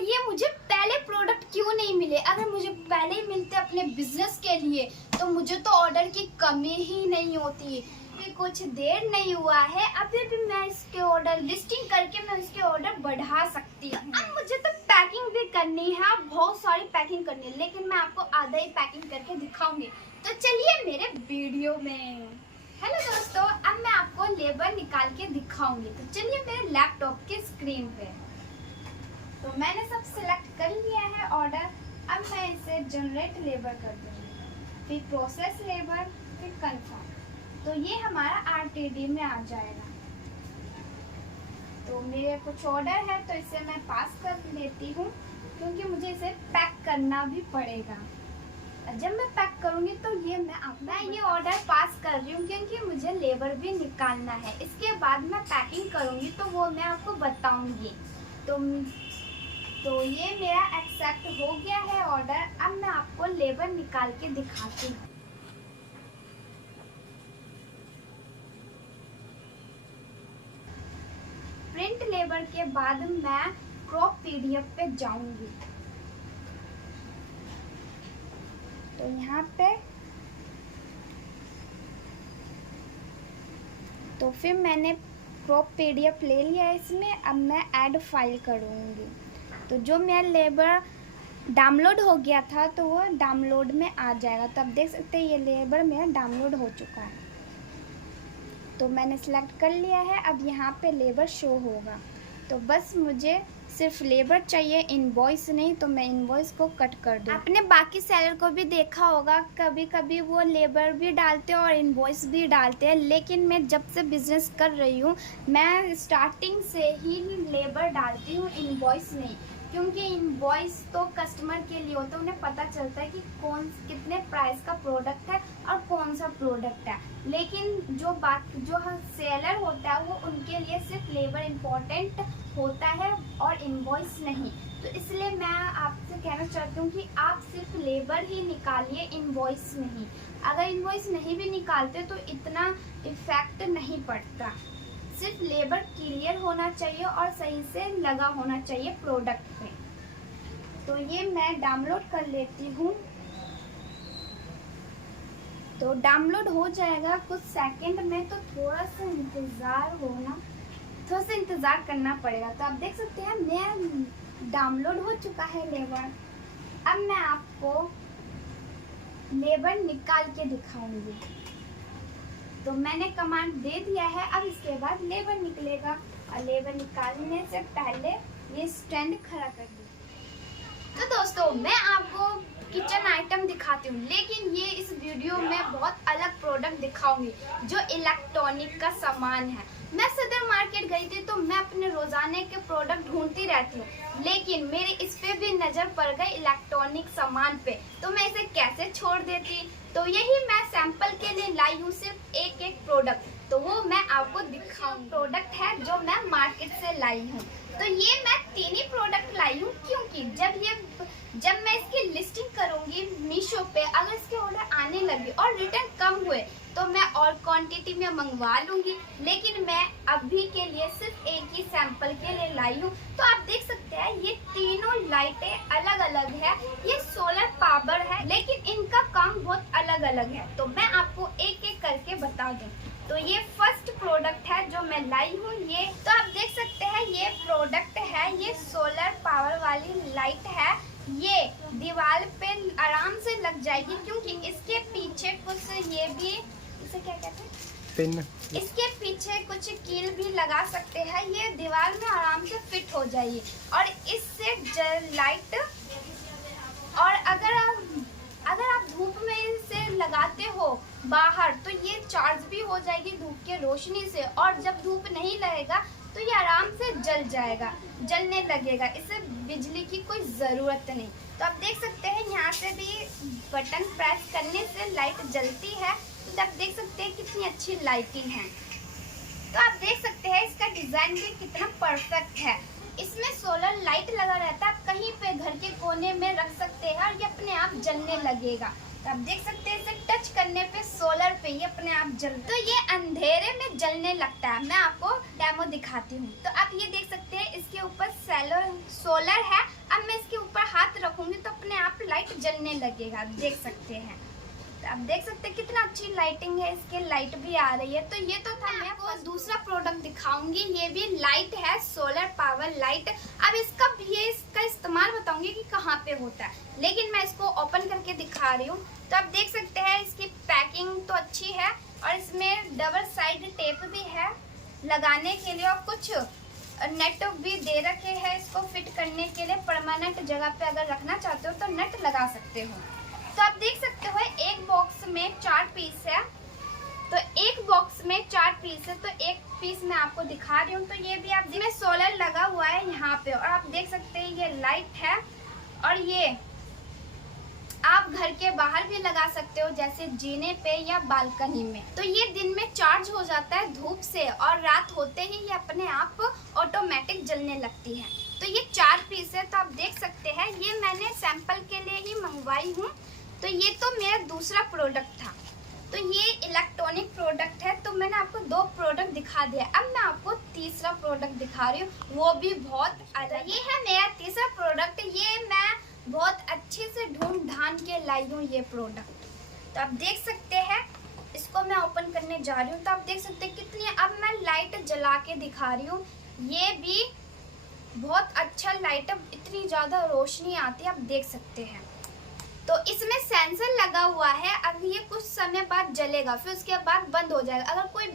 God, ये मुझे पहले प्रोडक्ट क्यों नहीं मिले। अगर मुझे पहले ही मिलते अपने बिजनेस के लिए तो मुझे तो ऑर्डर की कमी ही नहीं होती। कुछ देर नहीं हुआ है, अभी भी मैं इसके ऑर्डर लिस्टिंग करके मैं इसके ऑर्डर बढ़ा सकती हूँ। अब मुझे तो पैकिंग भी करनी है, बहुत सारी पैकिंग करनी है, लेकिन मैं आपको आधा ही पैकिंग करके दिखाऊंगी। तो चलिए मेरे वीडियो में। हेलो दोस्तों, अब मैं आपको लेबर निकाल के दिखाऊंगी। तो चलिए मेरे लैपटॉप के स्क्रीन पे। तो मैंने सब सिलेक्ट कर लिया है ऑर्डर। अब मैं इसे जनरेट लेबर कर दूंगी, फिर प्रोसेस लेबर, फिर कंफर्म। तो ये हमारा आरटीडी में आ जाएगा। तो मेरे कुछ ऑर्डर है तो इसे मैं पास कर लेती हूँ, क्योंकि मुझे इसे पैक करना भी पड़ेगा। जब मैं पैक करूँगी तो मैं ये ऑर्डर पास कर रही हूँ, क्योंकि मुझे लेबर भी निकालना है। इसके बाद मैं पैकिंग करूँगी तो वो मैं आपको बताऊँगी। तो ये मेरा एक्सेप्ट हो गया है ऑर्डर। अब मैं आपको लेबर निकाल के दिखाती हूँ। प्रिंट लेबर के बाद मैं क्रॉप पीडीएफ पे जाऊंगी। तो यहाँ पे तो फिर मैंने क्रॉप पीडीएफ ले लिया है इसमें। अब मैं ऐड फाइल करूँगी। तो जो मेरा लेबर डाउनलोड हो गया था तो वो डाउनलोड में आ जाएगा। तो आप देख सकते हैं ये लेबर मेरा डाउनलोड हो चुका है। तो मैंने सेलेक्ट कर लिया है। अब यहाँ पे लेबर शो होगा। तो बस मुझे सिर्फ लेबर चाहिए, इनवॉइस नहीं। तो मैं इनवॉइस को कट कर दूँ। आपने बाकी सेलर को भी देखा होगा, कभी कभी वो लेबर भी डालते हैं और इनवॉइस भी डालते हैं। लेकिन मैं जब से बिजनेस कर रही हूँ, मैं स्टार्टिंग से ही लेबर डालती हूँ, इनवॉइस नहीं। क्योंकि इनवॉइस तो कस्टमर के लिए होता है, उन्हें पता चलता है कि कितने प्राइस का प्रोडक्ट है और कौन सा प्रोडक्ट है। लेकिन जो सेलर होता है वो उनके लिए सिर्फ लेबर इम्पोर्टेंट होता है और इनवॉइस नहीं। तो इसलिए मैं आपसे कहना चाहती हूँ कि आप सिर्फ लेबर ही निकालिए, इनवॉइस नहीं। अगर इनवॉइस नहीं भी निकालते तो इतना इफेक्ट नहीं पड़ता। सिर्फ लेबर क्लियर होना चाहिए और सही से लगा होना चाहिए प्रोडक्ट पे। तो ये मैं डाउनलोड कर लेती हूँ। तो डाउनलोड हो जाएगा कुछ सेकंड में, तो थोड़ा सा इंतज़ार करना पड़ेगा। तो आप देख सकते हैं मैं डाउनलोड हो चुका है लेबर। अब मैं आपको लेबर निकाल के दिखाऊंगी। तो मैंने कमांड दे दिया है। अब इसके बाद लेबर निकलेगा और लेबर निकालने से पहले ये स्टैंड खड़ा कर दूँ। तो दोस्तों, मैं आपको किचन आइटम दिखाती हूँ, लेकिन ये इस वीडियो में बहुत अलग प्रोडक्ट दिखाऊंगी जो इलेक्ट्रॉनिक का सामान है। मैं सदर मार्केट गई थी तो मैं अपने रोजाने के प्रोडक्ट ढूंढती रहती हूँ, लेकिन मेरी इस पे भी नजर पड़ गई इलेक्ट्रॉनिक सामान पे। तो मैं इसे कैसे छोड़ देती। तो यही मैं सैंपल के लिए लाई हूँ, सिर्फ एक प्रोडक्ट। तो वो मैं आपको दिखाऊँ। प्रोडक्ट है जो मैं मार्केट से लाई हूँ। तो ये मैं 3 ही प्रोडक्ट लाई हूँ, क्योंकि जब मैं इसकी लिस्टिंग करूँगी मीशो पे, अगर इसके ऑर्डर आने लगे और रिटर्न कम हुए तो मैं और क्वांटिटी में मंगवा लूँगी। लेकिन मैं अभी के लिए सिर्फ एक ही सैंपल के लिए लाई हूँ। तो आप देख सकते हैं ये तीनों लाइटें अलग अलग है। ये सोलर पावर है, लेकिन इनका काम बहुत अलग अलग है। तो मैं आपको एक एक करके बता दूँ। तो ये फर्स्ट प्रोडक्ट है जो मैं लाई हूँ। ये तो आप देख सकते हैं ये प्रोडक्ट है। ये सोलर पावर वाली लाइट है। ये दीवार पे आराम से लग जाएगी, क्योंकि इसके पीछे कुछ ये भी, इसे क्या कहते हैं, पिन। इसके पीछे कुछ कील भी लगा सकते हैं। ये दीवार में आराम से फिट हो जाएगी और इससे लाइट, और अगर आप धूप में इसे लगाते हो बाहर तो ये चार्ज भी हो जाएगी धूप के रोशनी से। और जब धूप नहीं लगेगा तो ये आराम से जलने लगेगा। इसे बिजली की कोई ज़रूरत नहीं। तो आप देख सकते हैं यहाँ से भी बटन प्रेस करने से लाइट जलती है। तो आप देख सकते हैं कितनी अच्छी लाइटिंग है। तो आप देख सकते हैं इसका डिज़ाइन भी कितना परफेक्ट है। इसमें सोलर लाइट लगा रहता है। आप कहीं पे घर के कोने में रख सकते हैं और ये अपने आप जलने लगेगा। तो आप देख सकते हैं इसे टच करने पे सोलर पे ये अपने आप जलता है। तो ये अंधेरे में जलने लगता है। मैं आपको डेमो दिखाती हूँ। तो आप ये देख सकते हैं इसके ऊपर सोलर है। अब रखूंगी तो अपने आप लाइट जलने लगेगा। देख सकते हैं, तो आप देख सकते हैं कितना अच्छी लाइटिंग है, इसके लाइट भी आ रही है। तो ये तो था, मैं आपको दूसरा प्रोडक्ट दिखाऊंगी। ये भी लाइट है, सोलर पावर लाइट। अब इसका इस्तेमाल बताऊंगी कि कहाँ पे होता है, लेकिन मैं इसको ओपन करके दिखा रही हूँ। तो आप देख सकते हैं इसकी पैकिंग तो अच्छी है और इसमें डबल साइड टेप भी है लगाने के लिए, और कुछ नट भी दे रखे हैं इसको फिट करने के लिए। परमानेंट जगह पे अगर रखना चाहते हो तो नट लगा सकते हो। तो आप देख सकते हो एक बॉक्स में 4 पीस है, तो एक बॉक्स में 4 पीस है, तो एक पीस मैं आपको दिखा रही हूँ। तो ये भी आप इसमें सोलर लगा हुआ है यहाँ पे, और आप देख सकते हैं ये लाइट है, और ये आप घर के बाहर भी लगा सकते हो, जैसे जीने पे या बालकनी में। तो ये दिन में चार्ज हो जाता है धूप से, और रात होते ही ये अपने आप ऑटोमेटिक जलने लगती है। तो ये 4 पीस है, तो आप देख सकते हैं ये मैंने सैंपल के लिए ही मंगवाई हूँ। तो ये तो मेरा दूसरा प्रोडक्ट था। तो ये इलेक्ट्रॉनिक प्रोडक्ट है, तो मैंने आपको 2 प्रोडक्ट दिखा दिया। अब मैं आपको तीसरा प्रोडक्ट दिखा रही हूँ, वो भी बहुत अलग। ये है मेरा तीसरा प्रोडक्ट। ये मैं बहुत अच्छे से ढूंढ ढांड के लाई हूँ ये प्रोडक्ट। तो आप देख सकते हैं, इसको मैं ओपन करने जा रही हूँ। तो आप देख सकते हैं कितनी, अब मैं लाइट जला के दिखा रही हूँ। ये भी बहुत अच्छा लाइट है, इतनी ज़्यादा रोशनी आती है, आप देख सकते हैं। तो इसमें सेंसर लगा हुआ है, अब ये कुछ समय बाद जलेगा, फिर उसके बाद बंद हो जाएगा। अगर कोई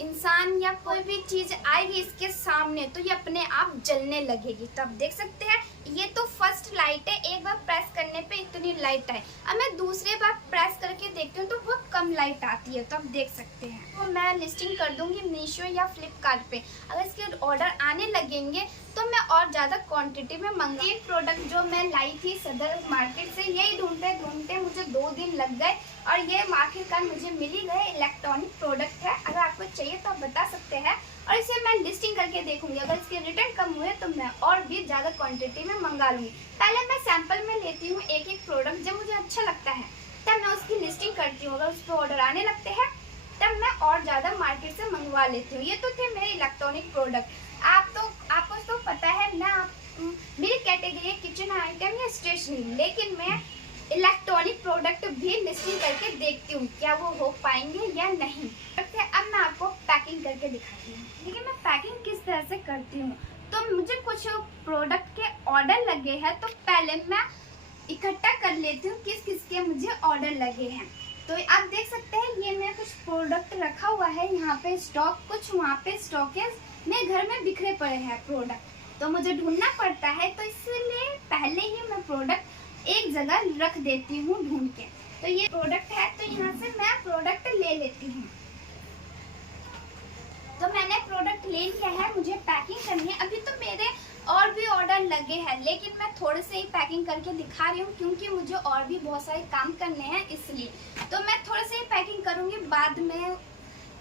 इंसान या कोई भी चीज़ आएगी इसके सामने तो ये अपने आप जलने लगेगी। तो आप देख सकते हैं ये तो फर्स्ट लाइट है, एक बार प्रेस करने पे इतनी लाइट है। अब मैं दूसरे बार प्रेस करके देखती हूँ तो बहुत कम लाइट आती है। तो आप देख सकते हैं, तो मैं लिस्टिंग कर दूंगी मीशो या फ्लिपकार्ट पे। अगर इसके ऑर्डर आने लगेंगे तो मैं और ज़्यादा क्वांटिटी में मंगा। ये प्रोडक्ट जो मैं लाई थी सदर मार्केट से, यही ढूंढते ढूंढते मुझे 2 दिन लग गए, और ये आखिरकार मुझे मिल ही गए। इलेक्ट्रॉनिक प्रोडक्ट है, अगर आपको चाहिए तो आप बता सकते हैं, और इसे मैं लिस्टिंग करके देखूंगी। अगर इसके रिटर्न कम हुए तो मैं और भी ज़्यादा क्वांटिटी में मंगा लूँगी। पहले मैं सैंपल में लेती हूँ एक प्रोडक्ट, जब मुझे अच्छा लगता है तब मैं उसकी लिस्टिंग करती हूँ। अगर उस पर ऑर्डर आने लगते हैं तब मैं और ज़्यादा मार्केट से मंगवा लेती हूँ। ये तो थे मेरे इलेक्ट्रॉनिक प्रोडक्ट। आपको तो पता है मेरी कैटेगरी है किचन आइटम या स्टेशनरी, लेकिन मैं इलेक्ट्रॉनिक प्रोडक्ट भी लिस्टिंग करके देखती हूँ क्या वो हो पाएंगे या नहीं। अब मैं आपको पैकिंग करके दिखाती हूँ। देखिए मैं पैकिंग किस तरह से करती हूँ। तो मुझे कुछ प्रोडक्ट के ऑर्डर लगे हैं, तो पहले मैं इकट्ठा कर लेती हूँ किस किस के मुझे ऑर्डर लगे हैं। तो आप देख सकते हैं ये मेरा कुछ प्रोडक्ट रखा हुआ है यहाँ पे स्टॉक, कुछ वहाँ पे स्टॉकेज मेरे घर में बिखरे पड़े हैं प्रोडक्ट, तो मुझे ढूंढना पड़ता है। तो इसलिए पहले ही मैं प्रोडक्ट एक जगह रख देती हूँ ढूंढ के। तो ये प्रोडक्ट है, तो यहाँ से मैं प्रोडक्ट ले लेती हूँ। तो मैंने प्रोडक्ट ले लिया है, मुझे पैकिंग करनी है। अभी तो मेरे और भी ऑर्डर लगे हैं, लेकिन मैं थोड़े से ही पैकिंग करके दिखा रही हूँ क्योंकि मुझे और भी बहुत सारे काम करने हैं, इसलिए। तो मैं थोड़े से ही पैकिंग करूँगी, बाद में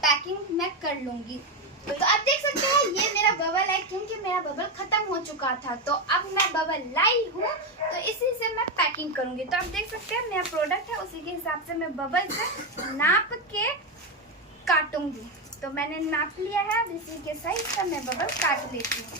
पैकिंग मैं कर लूँगी। तो आप देख सकते हैं ये मेरा बबल है, क्योंकि मेरा बबल खत्म हो चुका था। तो अब मैं बबल लाई हूँ, तो इसी से मैं पैकिंग करूँगी। तो आप देख सकते हैं मेरा प्रोडक्ट है, उसी के हिसाब से मैं बबल से नाप के काटूंगी। तो मैंने नाप लिया है, अब इसी के साइज का मैं बबल काट लेती हूँ।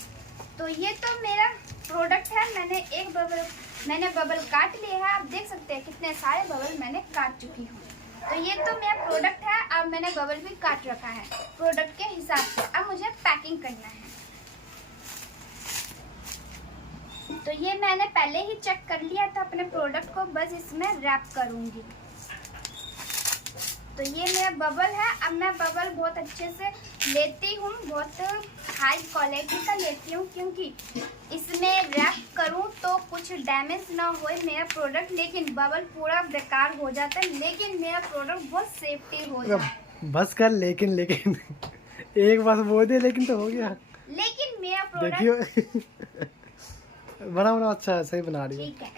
तो ये तो मेरा प्रोडक्ट है, मैंने बबल काट लिया है। आप देख सकते हैं कितने सारे बबल मैंने काट चुकी हूँ। तो ये तो मेरा प्रोडक्ट है, अब मैंने बबल भी काट रखा है प्रोडक्ट के हिसाब से। अब मुझे पैकिंग करना है। तो ये मैंने पहले ही चेक कर लिया था अपने प्रोडक्ट को, बस इसमें रैप करूँगी। तो ये मेरा बबल है। अब मैं बबल बहुत अच्छे से लेती हूँ, बहुत हाई क्वालिटी का लेती हूँ, क्योंकि इसमें रैप करूँ तो कुछ डैमेज ना होए मेरा प्रोडक्ट, लेकिन बबल पूरा बेकार हो जाता है। लेकिन मेरा प्रोडक्ट बहुत सेफ्टी हो जाता है। बस कर, लेकिन एक बार बोल दे, लेकिन तो हो गया। लेकिन मेरा प्रोडक्ट देखियो बना अच्छा है, सही बना रही है। ठीक है,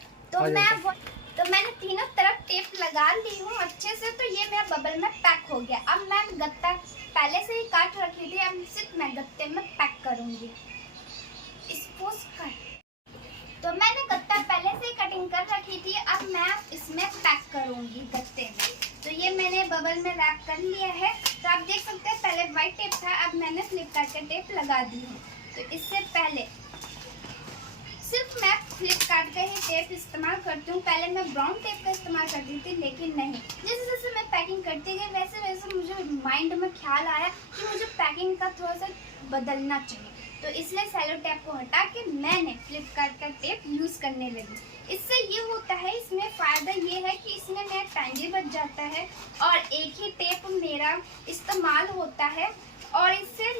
तो मैंने तीनों तरफ टेप लगा ली हूँ अच्छे से। तो ये मेरा बबल में पैक हो गया। अब मैं गत्ता पहले से ही काट रखी थी, अब सिर्फ मैं गत्ते में पैक करूँगी। तो मैंने गत्ता पहले से ही कटिंग कर रखी थी, अब मैं इसमें पैक करूँगी गत्ते में। तो ये मैंने बबल में रैप कर लिया है। तो आप देख सकते हैं पहले वाइट टेप था, अब मैंने फ्लिपकार्ट का टेप लगा दी हूँ। तो इससे पहले सिर्फ मैं फ्लिपकार्ट का ही टेप इस्तेमाल करती हूँ। पहले मैं ब्राउन टेप का इस्तेमाल करती थी, लेकिन नहीं, जैसे जैसे मैं पैकिंग करती गई वैसे वैसे मुझे माइंड में ख्याल आया कि मुझे पैकिंग का थोड़ा सा बदलना चाहिए। तो इसलिए सेलो टेप को हटा के मैंने फ्लिपकार्ट का टेप यूज़ करने लगी। इससे ये होता है, इसमें फ़ायदा ये है कि इसमें मेरा टाइम भी बच जाता है और एक ही टेप मेरा इस्तेमाल होता है और इससे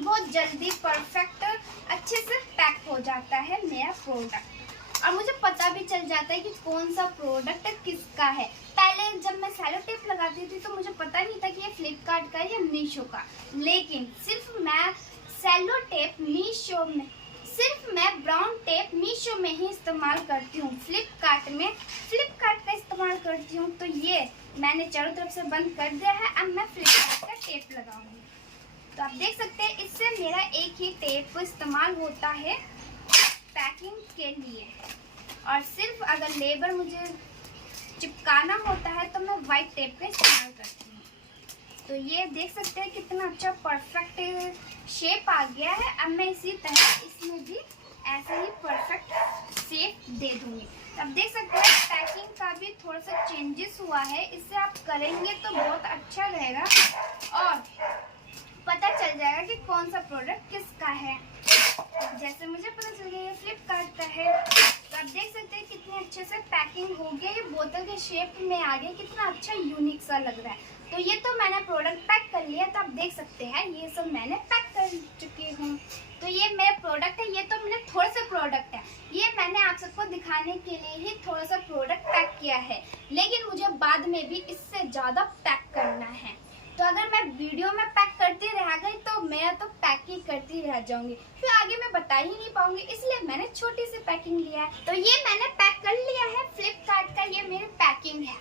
बहुत जल्दी परफेक्ट अच्छे से पैक हो जाता है मेरा प्रोडक्ट। और मुझे पता भी चल जाता है कि कौन सा प्रोडक्ट किसका है। पहले जब मैं सेलो टेप लगाती थी तो मुझे पता नहीं था कि ये फ्लिपकार्ट का है या मीशो का, लेकिन सिर्फ मैं सेलो टेप मीशो में, सिर्फ मैं ब्राउन टेप मीशो में ही इस्तेमाल करती हूँ। फ्लिपकार्ट का इस्तेमाल करती हूँ। तो ये मैंने चारों तरफ से बंद कर दिया है। अब मैं फ्लिपकार्ट का टेप लगाऊंगी। तो आप देख सकते हैं इससे मेरा एक ही टेप इस्तेमाल होता है पैकिंग के लिए। और सिर्फ अगर लेबर मुझे चिपकाना होता है तो मैं वाइट टेप का इस्तेमाल करती हूँ। तो ये देख सकते हैं कितना अच्छा परफेक्ट शेप आ गया है। अब मैं इसी तरह इसमें भी ऐसे ही परफेक्ट शेप दे दूंगी। अब देख सकते हैं पैकिंग का भी थोड़ा सा चेंजेस हुआ है। इससे आप करेंगे तो बहुत अच्छा रहेगा और पता चल जाएगा कि कौन सा प्रोडक्ट किसका है। जैसे मुझे पता चल गया ये फ्लिपकार्ट का है। तो आप देख सकते हैं कितने अच्छे से पैकिंग हो गया, ये बोतल के शेप में आ गया, कितना अच्छा यूनिक सा लग रहा है। तो ये तो मैंने प्रोडक्ट पैक कर लिया। तो आप देख सकते हैं ये सब मैंने पैक कर चुकी हूँ। तो ये मेरा प्रोडक्ट है, ये तो मैंने थोड़ा सा प्रोडक्ट है, ये मैंने आप सबको दिखाने के लिए ही थोड़ा सा प्रोडक्ट पैक किया है, लेकिन मुझे बाद में भी इससे ज़्यादा पैक करना है। तो अगर मैं वीडियो में पैक करती रह गई तो मैं तो पैकिंग करती रह जाऊंगी, फिर आगे मैं बता ही नहीं पाऊंगी, इसलिए मैंने छोटी सी पैकिंग लिया है। तो ये मैंने पैक कर लिया है फ्लिपकार्ट का, ये मेरी पैकिंग है।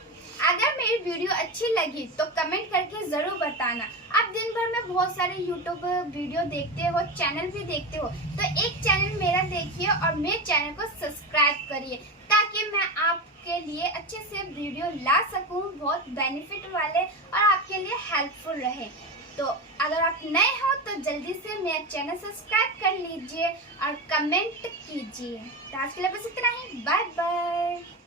अगर मेरी वीडियो अच्छी लगी तो कमेंट करके ज़रूर बताना। आप दिन भर में बहुत सारे यूट्यूब वीडियो देखते हो, चैनल भी देखते हो, तो एक चैनल मेरा देखिए और मेरे चैनल को सब्सक्राइब करिए ताकि मैं आपके लिए अच्छे से वीडियो ला सकूं, बहुत बेनिफिट वाले और आपके लिए हेल्पफुल रहे। तो अगर आप नए हो तो जल्दी से मेरा चैनल सब्सक्राइब कर लीजिए और कमेंट कीजिए। तो आज के लिए बस इतना ही। Bye bye.